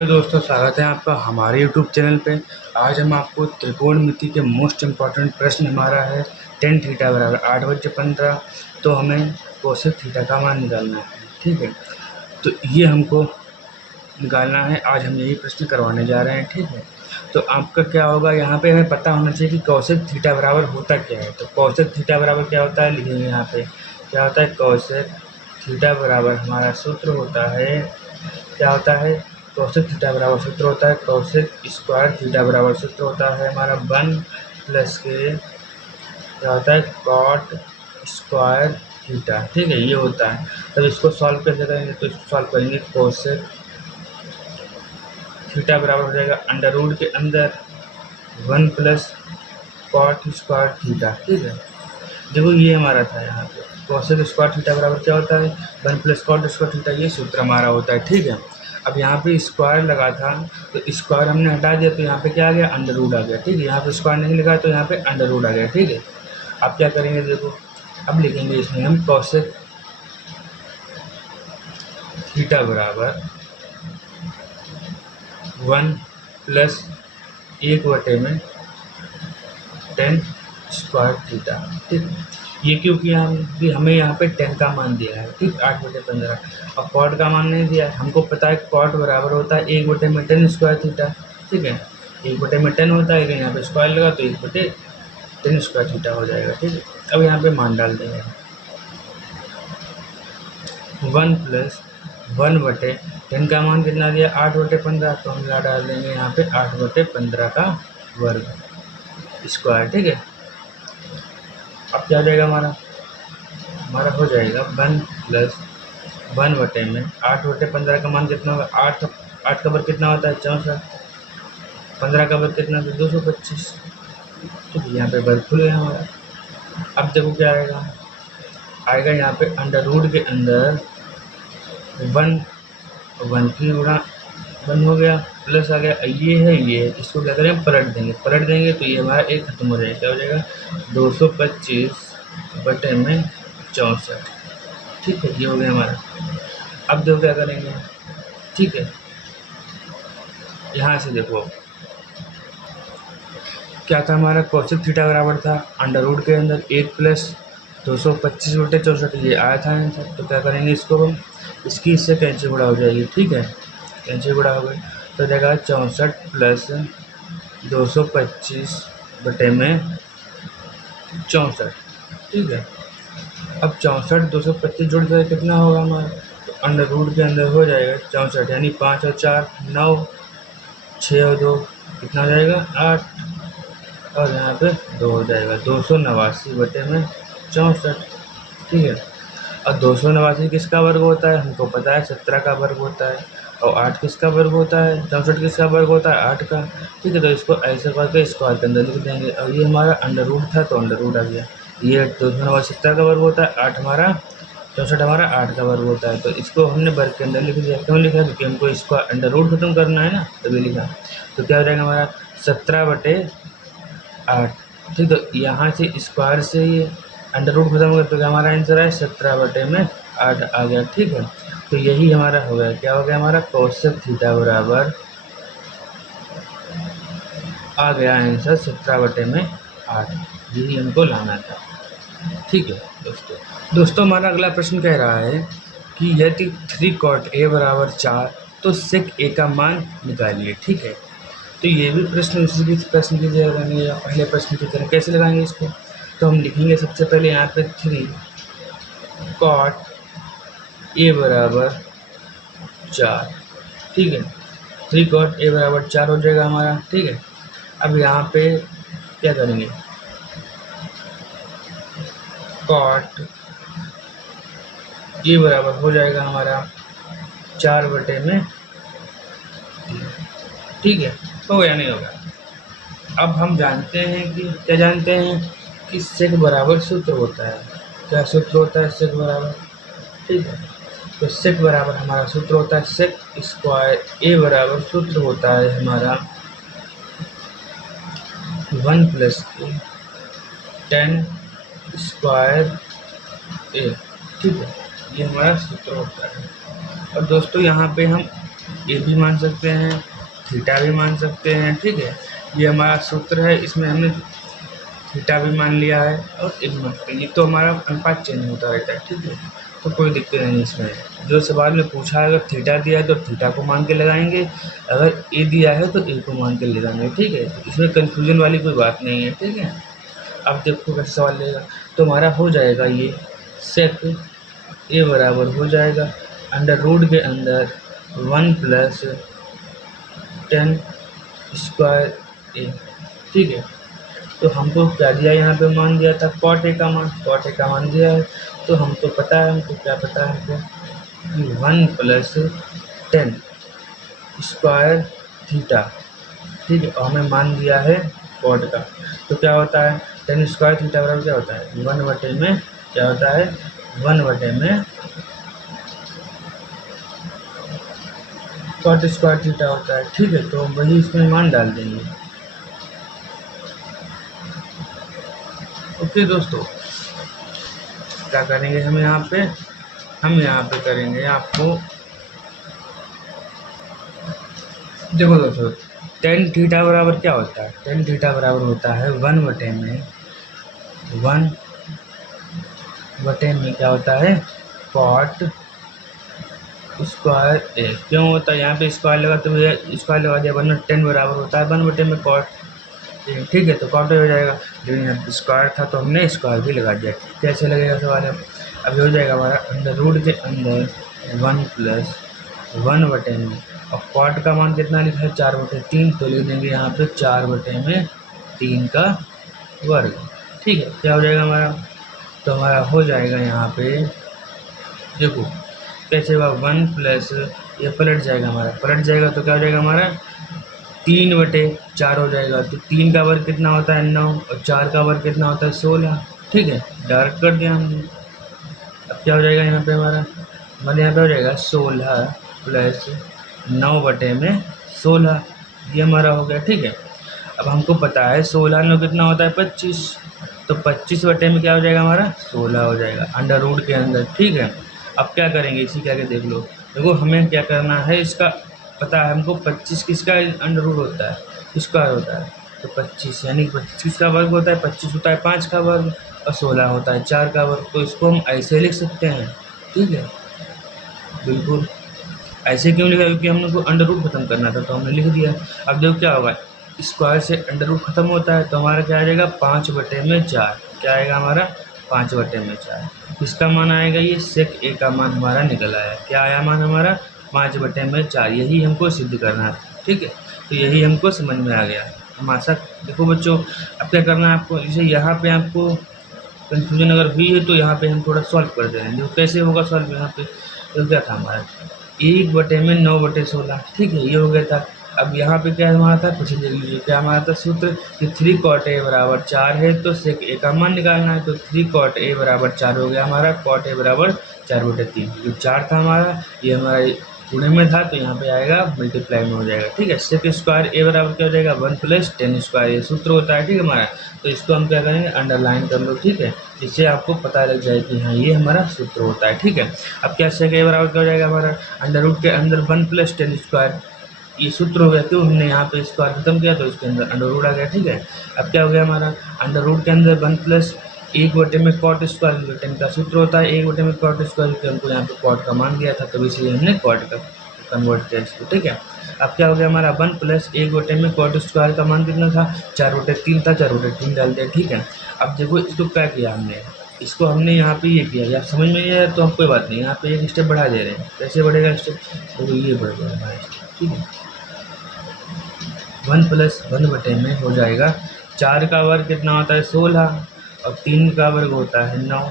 तो दोस्तों, स्वागत है आपका हमारे YouTube चैनल पे। आज हम आपको त्रिकोणमिति के मोस्ट इम्पॉर्टेंट प्रश्न हमारा है tan थीटा बराबर 8/15। तो हमें कोसेक थीटा का मान निकालना है, ठीक है। तो ये हमको निकालना है, आज हम यही प्रश्न करवाने जा रहे हैं, ठीक है। तो आपका क्या होगा, यहाँ पे हमें पता होना चाहिए कि कोसेक थीटा बराबर होता क्या है। तो कोसेक थीटा बराबर क्या होता है लिखेंगे यहाँ पे। क्या होता है, कोसेक थीटा बराबर हमारा सूत्र होता है, क्या होता है, कोसेक थीटा बराबर सूत्र होता है कोसेक स्क्वायर थीटा बराबर सूत्र होता है हमारा 1 प्लस के क्या होता है कॉट स्क्वायर थीटा, ठीक है। ये होता है। तब इसको सॉल्व कैसे करेंगे, तो इसको सॉल्व करेंगे कोसेक थीटा बराबर हो जाएगा अंडर रूट के अंदर 1 प्लस कॉट स्क्वायर थीटा, ठीक है। देखो ये हमारा था यहाँ पे कोसेक स्क्वायर थीटा बराबर क्या होता है 1 प्लस कॉट स्क्वायर थीटा, ये सूत्र हमारा होता है, ठीक है। अब यहाँ पे स्क्वायर लगा था तो स्क्वायर हमने हटा दिया, तो यहाँ पे क्या आ गया अंडर रूट आ गया, ठीक है। यहाँ पे स्क्वायर नहीं लगा तो यहाँ पे अंडर रूट आ गया, ठीक है। अब क्या करेंगे, देखो अब लिखेंगे इसमें हम कोसेक थीटा बराबर 1 प्लस 1/tan स्क्वायर थीटा, ठीक। ये क्यों किया हम कि हमें यहाँ पे tan का मान दिया है, ठीक, 8/15। और कॉट का मान नहीं दिया है। हमको पता है कॉट बराबर होता है 1/tan स्क्वायर थीटा, ठीक है। 1/tan होता है, लेकिन यहाँ पे स्क्वायर लगा तो 1/tan स्क्वायर थीटा हो जाएगा, ठीक है। अब यहाँ पे मान डाल देंगे 1 प्लस 1/tan का मान कितना दिया 8/15, तो हम यहाँ डाल देंगे यहाँ पे 8/15 का वर्ग स्क्वायर, ठीक है। अब क्या हो जाएगा हमारा हो जाएगा 1 प्लस 8/15 का मान कितना होगा 8 का वर्ग कितना होता है 64, 15 का वर्ग कितना होता है 225, ठीक है। यहाँ पे वर्ग खुल गया हमारा। अब देखो क्या आएगा यहाँ पे अंडर रूट के अंदर 1 की गुणा 1 हो गया, प्लस आ गया ये है, इसको क्या करें पलट देंगे तो ये हमारा एक खत्म हो जाएगा। क्या हो जाएगा 225/64, ठीक है। ये हो गया हमारा। अब देखो क्या करेंगे, ठीक है। यहाँ से देखो क्या था हमारा कोसेक थीटा बराबर था अंडर रूट के अंदर 1 प्लस 225/64, ये आया था आंसर। तो क्या करेंगे, इसको हम इसकी इससे कैंसिल गुणा हो जाएगी, ठीक है। कैंसिल गुणा हो गई तो देगा 64 प्लस 225/64, ठीक है। अब 64 225 जुड़ जाए कितना होगा हमारा, तो अंडर रूट के अंदर हो जाएगा 64, यानी 5 और 4 9, 6 और 2 कितना हो जाएगा 8, और यहाँ पे 2 हो जाएगा 289/64, ठीक है। और 289 किसका वर्ग होता है, हमको पता है 17 का वर्ग होता है। और 8 किसका वर्ग होता है 64 किसका वर्ग होता है 8 का, ठीक है। तो इसको ऐसे करके स्क्वायर के अंदर लिख देंगे। और ये हमारा अंडर रूट था तो अंडर रूट आ गया। ये 289 70 का वर्ग होता है, 8 हमारा 64 हमारा 8 का वर्ग होता है। तो इसको हमने वर्ग के अंदर लिख दिया। क्यों लिखा, क्योंकि हमको इसको अंडर रूट खत्म करना है ना, तभी लिखा। तो क्या हो जाएगा हमारा 17/8, ठीक। तो यहाँ से स्क्वायर से ये अंडर रूट खत्म हो गया, तो हमारा आंसर है 17/8 आ गया, ठीक है। तो यही हमारा हो गया, क्या हो गया हमारा कोसेक थीटा बराबर आ गया आंसर 17/8, यही हमको लाना था, ठीक है। दोस्तों हमारा अगला प्रश्न कह रहा है कि यदि 3 cot a बराबर 4 तो sec a का मान निकालिए, ठीक है। तो ये भी प्रश्न प्रश्न की तरह लगाएंगे या पहले प्रश्न की तरह कैसे लगाएंगे इसको, तो हम लिखेंगे सबसे पहले यहाँ पे 3 cot a बराबर 4, ठीक है। 3 cot a बराबर 4 हो जाएगा हमारा, ठीक है। अब यहाँ पे क्या करेंगे, cot a बराबर हो जाएगा हमारा 4/, ठीक है। हो गया नहीं होगा। अब हम जानते हैं कि क्या जानते हैं कि सेक बराबर सूत्र होता है। क्या सूत्र होता है सेक बराबर, ठीक है। तो सेक बराबर हमारा सूत्र होता है सेक स्क्वायर ए बराबर सूत्र होता है हमारा 1 प्लस tan स्क्वायर ए, ठीक है। ये हमारा सूत्र होता है। और दोस्तों यहाँ पे हम ए भी मान सकते हैं, थीटा भी मान सकते हैं, ठीक है। ये हमारा सूत्र है, इसमें हमने थीटा भी मान लिया है और ए भी मान सकते हैं। ये तो हमारा अनुपात चेंज होता रहता है, ठीक है, तो कोई दिक्कत नहीं इसमें। जो सवाल में पूछा है, अगर थीटा दिया है तो थीटा को मान के लगाएंगे, अगर ए दिया है तो ए को मान के लगाएंगे, ठीक है। तो इसमें कन्फ्यूजन वाली कोई बात नहीं है, ठीक है। अब देखो कैसे सवाल लेगा, तो हमारा हो जाएगा ये सेक ए बराबर हो जाएगा अंडर रूट के अंदर 1 प्लस 10 स्क्वायर ए, ठीक है। तो हमको क्या दिया, यहाँ पे मान दिया था कॉट ए का मान, कॉट ए का मान दिया है, तो हमको पता है, हमको क्या पता है हमको 1 प्लस 10 स्क्वायर थीटा, ठीक है। और हमें मान दिया है कॉट का, तो क्या होता है 10 स्क्वायर थीटा बराबर क्या होता है 1 बटे में क्या होता है 1 बटे में कॉट स्क्वायर थीटा होता है, ठीक है। तो वही इसमें मान डाल देंगे। ओके दोस्तों, क्या करेंगे हम यहाँ पे करेंगे आपको, देखो दोस्तों, टेन थीटा बराबर क्या होता है, टेन थीटा बराबर होता है 1 बटे में क्या होता है कॉट स्क्वायर ए। क्यों होता है, यहाँ पे स्क्वायर लगा तो स्क्वायर लगा दिया, 1/10 बराबर होता है 1 बटे में कॉट, ठीक है। तो कॉट हो जाएगा, लेकिन यहाँ स्क्वायर था तो हमने स्क्वायर भी लगा दिया। कैसे लगेगा सवाल है, अब हो जाएगा हमारा अंडर रूट के अंदर 1 प्लस 1 बटे में, और कॉट का मान कितना लिखा है 4/3, तो लिख देंगे यहाँ पे 4/3 का वर्ग, ठीक है। क्या हो जाएगा हमारा, तो हमारा हो जाएगा यहाँ पे देखो कैसे हुआ 1 प्लस, ये पलट जाएगा हमारा, पलट जाएगा तो क्या हो जाएगा हमारा 3/4 हो जाएगा। तो 3 का वर्ग कितना होता है 9, और 4 का वर्ग कितना होता है 16, ठीक है। डायरेक्ट कर दिया हमने। अब क्या हो जाएगा यहाँ पे हमारा, मतलब यहाँ पे हो जाएगा 16 प्लस 9 बटे में 16, ये हमारा हो गया, ठीक है। अब हमको पता है 16 9 कितना होता है 25, तो 25 बटे में क्या हो जाएगा हमारा 16 हो जाएगा अंडर रूट के अंदर, ठीक है। अब क्या करेंगे, इसी के आगे देख लो, देखो हमें क्या करना है, इसका पता है हमको 25 किसका अंडर रूट होता है स्क्वायर होता है, तो 25 यानी 25 का वर्ग होता है, 25 होता है 5 का वर्ग, और 16 होता है 4 का वर्ग। तो इसको हम ऐसे लिख सकते हैं, ठीक है, बिल्कुल ऐसे क्यों लिखा, क्योंकि हमने को अंडर रूट खत्म करना था तो हमने लिख दिया। अब देखो क्या होगा, स्क्वायर से अंडर रूट खत्म होता है, तो हमारा क्या आ जाएगा 5/4, क्या आएगा हमारा 5/4। किसका मान आएगा, ये सेक ए का मान हमारा निकल आया, क्या आया मान हमारा 5/4, यही हमको सिद्ध करना है, ठीक है। तो यही हमको समझ में आ गया। हम आशा, देखो बच्चों अब क्या करना है आपको, जैसे यहाँ पे आपको कंफ्यूजन अगर हुई है तो यहाँ पे हम थोड़ा सॉल्व कर दे रहे हैं। जो कैसे होगा सॉल्व, यहाँ पे तो क्या था हमारा 1/9/16, ठीक है, ये हो गया था। अब यहाँ पे क्या हमारा था, कुछ देख लीजिए क्या हमारा था सूत्र कि 3 cot a बराबर 4 है, तो सेक ए का मान निकालना है, तो 3 cot a बराबर 4 हो गया हमारा, cot a बराबर 4/3, जो 4 था हमारा, ये हमारा गुणे में था, तो यहाँ पे आएगा मल्टीप्लाई में हो जाएगा, ठीक है। सेक स्क्वायर ए बराबर क्या हो जाएगा 1 प्लस 10 स्क्वायर, ये सूत्र होता है, ठीक है हमारा। तो इसको हम क्या करेंगे अंडरलाइन कर लो, ठीक है, जिससे आपको पता लग जाए कि हाँ ये हमारा सूत्र होता है, ठीक है। अब क्या सेक ए बराबर क्या हो जाएगा हमारा अंडर रूट के अंदर 1 प्लस 10 स्क्वायर, ये सूत्र हो गया, क्यों हमने यहाँ पे स्क्वायर खत्म किया तो इसके अंदर अंडर रूट आ गया, ठीक है। अब क्या हो गया हमारा अंडर रूट के अंदर 1 प्लस 1 में कॉट स्क्वायर 10 का सूत्र होता है, 1 में कॉट स्क्वायर, क्योंकि हमको यहाँ पे कॉट का मान दिया था, तब इसलिए हमने कॉट का कन्वर्ट किया इसको, ठीक है। अब क्या हो गया हमारा 1 प्लस 1 में कॉट स्क्वायर का मान कितना था 4/3 था, 4/3 डाल दिया, ठीक है। अब देखो इसको क्या किया हमने, इसको हमने यहाँ पे ये किया, या समझ में ये है तो हम कोई बात नहीं, यहाँ पे एक स्टेप बढ़ा दे रहे हैं। कैसे बढ़ेगा स्टेप, तो ये बढ़ेगा हमारा स्टेप, ठीक है। 1 प्लस 1 बटे में हो जाएगा 4 का वर्ग कितना होता है 16, और 3 का वर्ग होता है 9,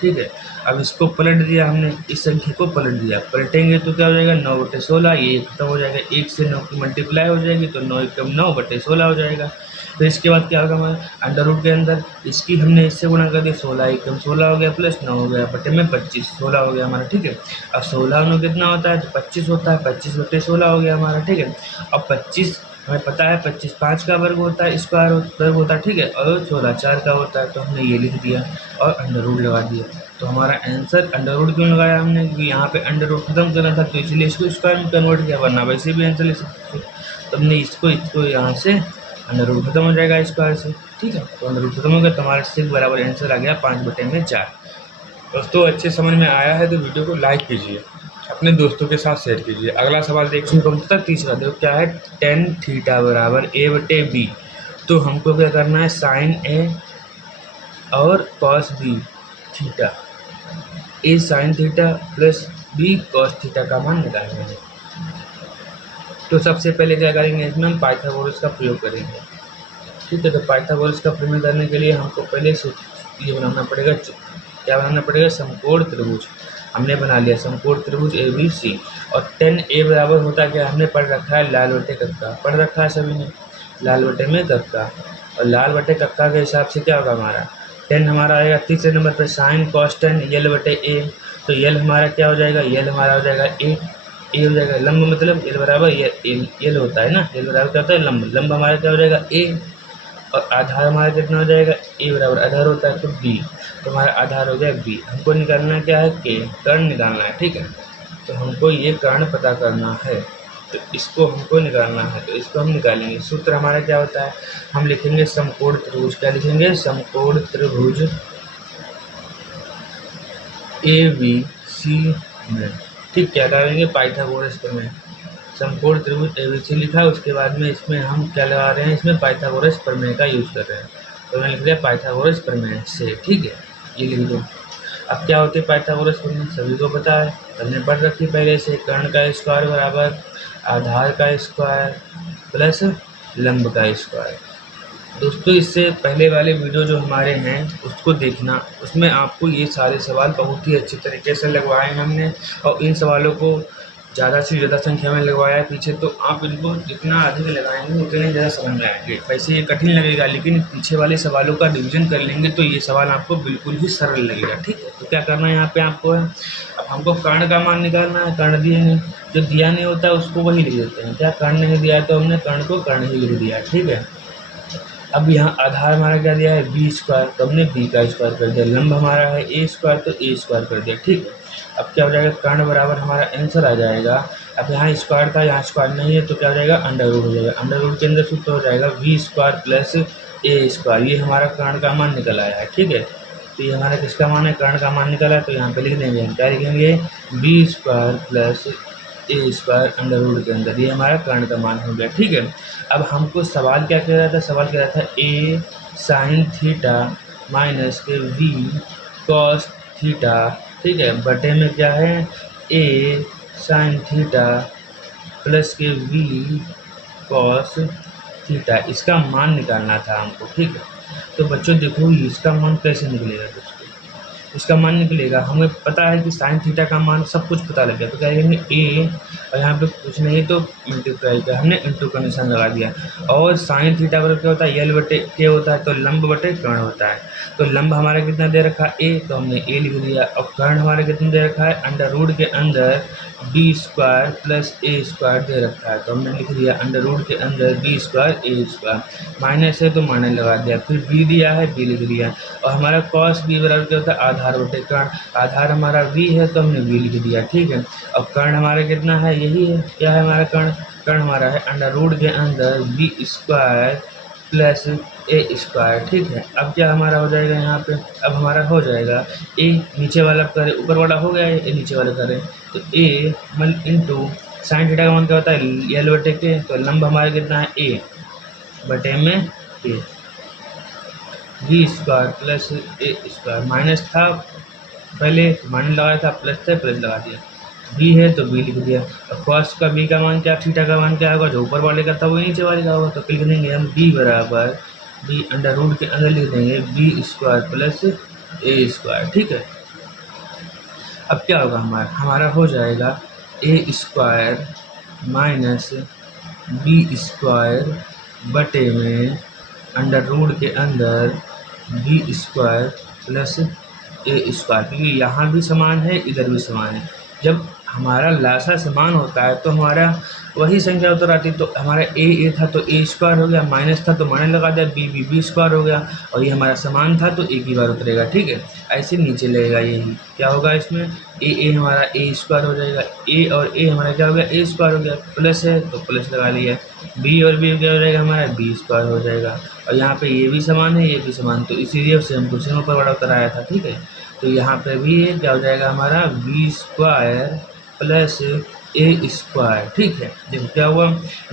ठीक है। अब इसको पलट दिया हमने, इस संख्या को पलट दिया, पलटेंगे तो क्या हो जाएगा 9/16, ये खत्म हो जाएगा, 1 से 9 की मल्टीप्लाई हो जाएगी, तो 9 × 9/16 हो जाएगा। फिर इसके बाद क्या होगा हमारा अंडर रूट के अंदर इसकी हमने इससे गुणा कर दिया, 16 × 16 हो गया, प्लस 9 हो गया, बटे में 25, 16 हो गया हमारा, ठीक है। अब 16 9 कितना होता है, तो 25 होता है, 25/16 हो गया हमारा, ठीक है। अब 25 हमें पता है 25 5 का वर्ग होता है, स्क्वायर वर्ग होता है, ठीक है, और 16 4 का होता है, तो हमने ये लिख दिया और अंडर रूट लगा दिया, तो हमारा आंसर अंडर रूट क्यों लगाया हमने, क्योंकि यहाँ पे अंडर रूट खत्म करना था, तो इसलिए इसको स्क्वायर में कन्वर्ट किया, वरना वैसे भी आंसर ले सकते थे। तो हमने इसको यहाँ से अंडर रूट खत्म हो जाएगा स्क्वायर से, ठीक है। तो अंडर रूट खत्म हो गया, तो हमारा 6 बराबर आंसर आ गया 5/4। दोस्तों अच्छे समझ में आया है तो वीडियो को लाइक कीजिए, अपने दोस्तों के साथ शेयर कीजिए। अगला सवाल देखने को मिलता है तीसरा, देखो क्या है, tan थीटा बराबर a/b। तो हमको क्या करना है, साइन ए और cos B theta, A sine theta plus B cos theta का मान निकालना है। तो सबसे पहले क्या करेंगे, इसमें हम पाइथागोरस का प्रयोग करेंगे, ठीक है। तो पाइथागोरस का प्रयोग करने के लिए हमको पहले ये बनाना पड़ेगा, क्या बनाना पड़ेगा, समकोण त्रिभुज। हमने बना लिया समकोण त्रिभुज ABC। और tan A बराबर होता क्या, हमने पढ़ रखा है लाल बटे कक्का, पढ़ रखा है सभी ने, लाल बटे में कक्का। और लाल बटे कक्का के हिसाब से क्या होगा, हमारा tan हमारा आएगा तीसरे नंबर पर साइन कॉस tan यल बटे ए। तो यल हमारा क्या हो जाएगा, यल हमारा हो जाएगा ए हो जाएगा, लंब मतलब यल बराबर यल होता है ना, यल बराबर क्या होता है, लंब हमारा क्या हो जाएगा ए। और आधार हमारा कितना हो जाएगा, ए बराबर आधार होता है तो बी, तो हमारा आधार हो गया बी। हमको निकालना क्या है, के कर्ण निकालना है, ठीक है। तो हमको ये कर्ण पता करना है, तो इसको हमको निकालना है, तो इसको हम निकालेंगे। सूत्र हमारा क्या होता है, हम लिखेंगे समकोण त्रिभुज, क्या लिखेंगे, समकोण त्रिभुज ABC में, ठीक। क्या करेंगे, पाइथागोरस प्रमेय, समकोण त्रिभुज ABC लिखा है, उसके बाद में इसमें हम क्या लगा रहे हैं, इसमें पाइथागोरस प्रमेय का यूज कर रहे हैं। तो मैंने लिख लिया पाइथागोरस प्रमेय से, ठीक है, ये लिख दो। अब क्या होती है पाइथागोरस प्रमेय, सभी को पता है, हमने पढ़ रखी पहले से, कर्ण का स्क्वायर बराबर आधार का स्क्वायर प्लस लंब का स्क्वायर। दोस्तों इससे पहले वाले वीडियो जो हमारे हैं उसको देखना, उसमें आपको ये सारे सवाल बहुत ही अच्छी तरीके से लगवाए हैं हमने, और इन सवालों को ज़्यादा से ज़्यादा संख्या में लगवाया है पीछे। तो आप इनको जितना अधिक लगाएंगे उतने ज़्यादा समझ में आएंगे। वैसे ये कठिन लगेगा, लेकिन पीछे वाले सवालों का रिविजन कर लेंगे तो ये सवाल आपको बिल्कुल ही सरल लगेगा, ठीक है। तो क्या करना है यहाँ पे आपको है, अब हमको कर्ण का मान निकालना है। कर्ण दिए नहीं, जो दिया नहीं होता है उसको वही लिख देते हैं, क्या कर्ण नहीं दिया है तो हमने कर्ण को कर्ण ही लिख दिया, ठीक है। अब यहाँ आधार हमारा क्या दिया है, बी स्क्वायर, तो हमने बी का स्क्वायर कर दिया। लंब हमारा है ए स्क्वायर, तो ए स्क्वायर कर दिया, ठीक है। अब क्या हो जाएगा, कर्ण बराबर हमारा आंसर आ जाएगा। अब यहाँ स्क्वायर था, यहाँ स्क्वायर नहीं है, तो क्या हो जाएगा, अंडर रूट हो जाएगा। अंडर रूट के अंदर सूत्र हो जाएगा बी स्क्वायर प्लस ए स्क्वायर। ये हमारा कर्ण का मान निकल आया है, ठीक है। तो ये हमारा किसका मान है, कर्ण का मान निकला है। तो यहाँ पे लिख देंगे हम, क्या लिखेंगे, बी स्क्वायर प्लस ए स्क्वायर अंडर रूट के अंदर, ये हमारा कर्ण का मान हो गया, ठीक है। अब हमको सवाल क्या कह रहा था, सवाल कह रहा था ए साइन थीटा माइनस के वी कॉस थीटा, ठीक है, बटे में क्या है, ए साइन थीटा प्लस के वी कॉस थीटा, इसका मान निकालना था हमको, ठीक है। तो बच्चों देखो इसका मान कैसे निकलेगा, दोस्तों इसका मान निकलेगा, हमें पता है कि साइन थीटा का मान सब कुछ पता लग गया। तो क्या करेंगे, ए और यहाँ पे कुछ नहीं तो मल्टीप्लाई किया हमने, इंटू का निशान लगा दिया। और साइन थीटा बराबर क्या होता है, यल बटे के होता है, तो लंब बटे कर्ण होता है। तो लंब हमारा कितना दे रखा है, ए, तो हमने ए लिख दिया। और कर्ण हमारा कितना दे रखा है, अंडर रूट के अंदर बी स्क्वायर प्लस ए स्क्वायर दे रखा है, तो हमने लिख दिया अंडर रूट के अंदर बी स्क्वायर ए स्क्वायर। माइनस है तो माइनस लगा दिया, फिर बी दिया है, बी लिख दिया। और हमारा कॉस बी बराबर क्या होता है, आधार बटे कर्ण, आधार हमारा बी है तो हमने बी लिख दिया, ठीक है। और कर्ण हमारा कितना है, यही है, क्या है हमारा कर्ण, कर्ण हमारा है अंडर रूट के अंदर बी स्क्वायर प्लस ए स्क्वायर, ठीक है। अब क्या हमारा हो जाएगा यहाँ पे, अब हमारा हो जाएगा ए नीचे वाला करें, ऊपर वाला हो गया है, ए नीचे वाला करें, तो ए मन इंटू साइन थीटा का मान क्या होता है, यल बटे के, तो लंब हमारा कितना है, ए बटे में ए, बी स्क्वायर प्लस ए स्क्वायर। माइनस था पहले, माइनस लगाया था, प्लस था, प्लस लगा दिया। बी है तो बी लिख दिया। और कॉस का बी का मान क्या, थीटा का मान क्या होगा, जो ऊपर वाले का था वो नीचे वाले का होगा, तो लिख देंगे हम बी बराबर, बी अंडर रूट के अंदर लिख देंगे बी स्क्वायर प्लस ए स्क्वायर, ठीक है। अब क्या होगा, हमारा हो जाएगा ए स्क्वायर माइनस बी स्क्वायर बटे में अंडर रूट के अंदर बी स्क्वायर प्लस ए स्क्वायर, क्योंकि यहाँ भी समान है इधर भी समान है। जब हमारा लासा समान होता है तो हमारा वही संख्या उत्तर आती है। तो हमारा ए था तो ए स्क्वायर हो गया, माइनस था तो माइनस लगा दिया, बी स्क्वायर हो गया, और ये हमारा समान था तो एक ही बार उतरेगा। ठीक है, ऐसे नीचे लगेगा। यही क्या होगा इसमें, ए हमारा ए स्क्वायर हो जाएगा, ए और ए हमारा क्या हो गया, ए स्क्वायर हो गया, प्लस है तो प्लस लगा लिया, बी और बी क्या हो जाएगा हमारा, बी स्क्वायर हो जाएगा। और यहाँ पे ये भी समान है, ये भी समान, तो इसीलिए से हम क्वेश्चन ऊपर बड़ा उतर आया था। ठीक है, तो यहाँ पे भी ये क्या हो जाएगा हमारा, बी स्क्वायर प्लस ए स्क्वायर। ठीक है, देखो क्या हुआ,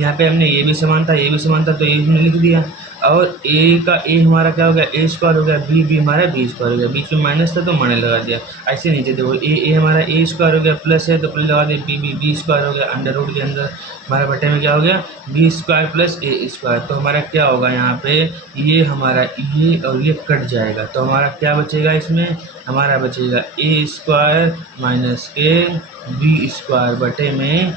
यहाँ पे हमने ये भी समान था, ये भी समान था, तो ये हमने लिख दिया, और ए का ए हमारा क्या हो गया, ए स्क्वायर हो गया, बी हमारा बी स्क्वायर हो गया, बीच में माइनस था तो माइनस लगा दिया। ऐसे नीचे देखो, ए हमारा ए स्क्वायर हो गया, प्लस है तो प्लस लगा दिया, बी स्क्वायर हो गया, अंडर रूट के अंदर हमारे बटे में क्या हो गया, बी स्क्वायर प्लस ए स्क्वायर। तो हमारा क्या होगा यहाँ पे, ये हमारा ये और ये कट जाएगा, तो हमारा क्या बचेगा इसमें, हमारा बचेगा ए स्क्वायर माइनस के बी स्क्वायर बटे में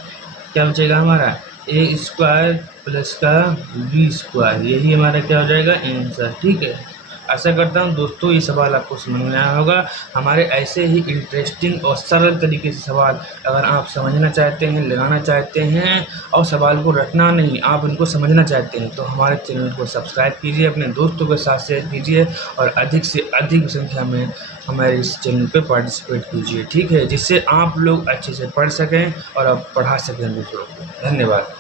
क्या बचेगा हमारा, ए स्क्वायर प्लस का बी स्क्वायर। यही हमारा क्या हो जाएगा आंसर। ठीक है, आशा करता हूँ दोस्तों ये सवाल आपको समझ में आया होगा। हमारे ऐसे ही इंटरेस्टिंग और सरल तरीके से सवाल अगर आप समझना चाहते हैं, लगाना चाहते हैं, और सवाल को रटना नहीं, आप उनको समझना चाहते हैं, तो हमारे चैनल को सब्सक्राइब कीजिए, अपने दोस्तों के साथ शेयर कीजिए, और अधिक से अधिक संख्या में हमारे इस चैनल पे पार्टिसिपेट कीजिए। ठीक है, जिससे आप लोग अच्छे से पढ़ सकें और आप पढ़ा सकें दूसरों को। धन्यवाद।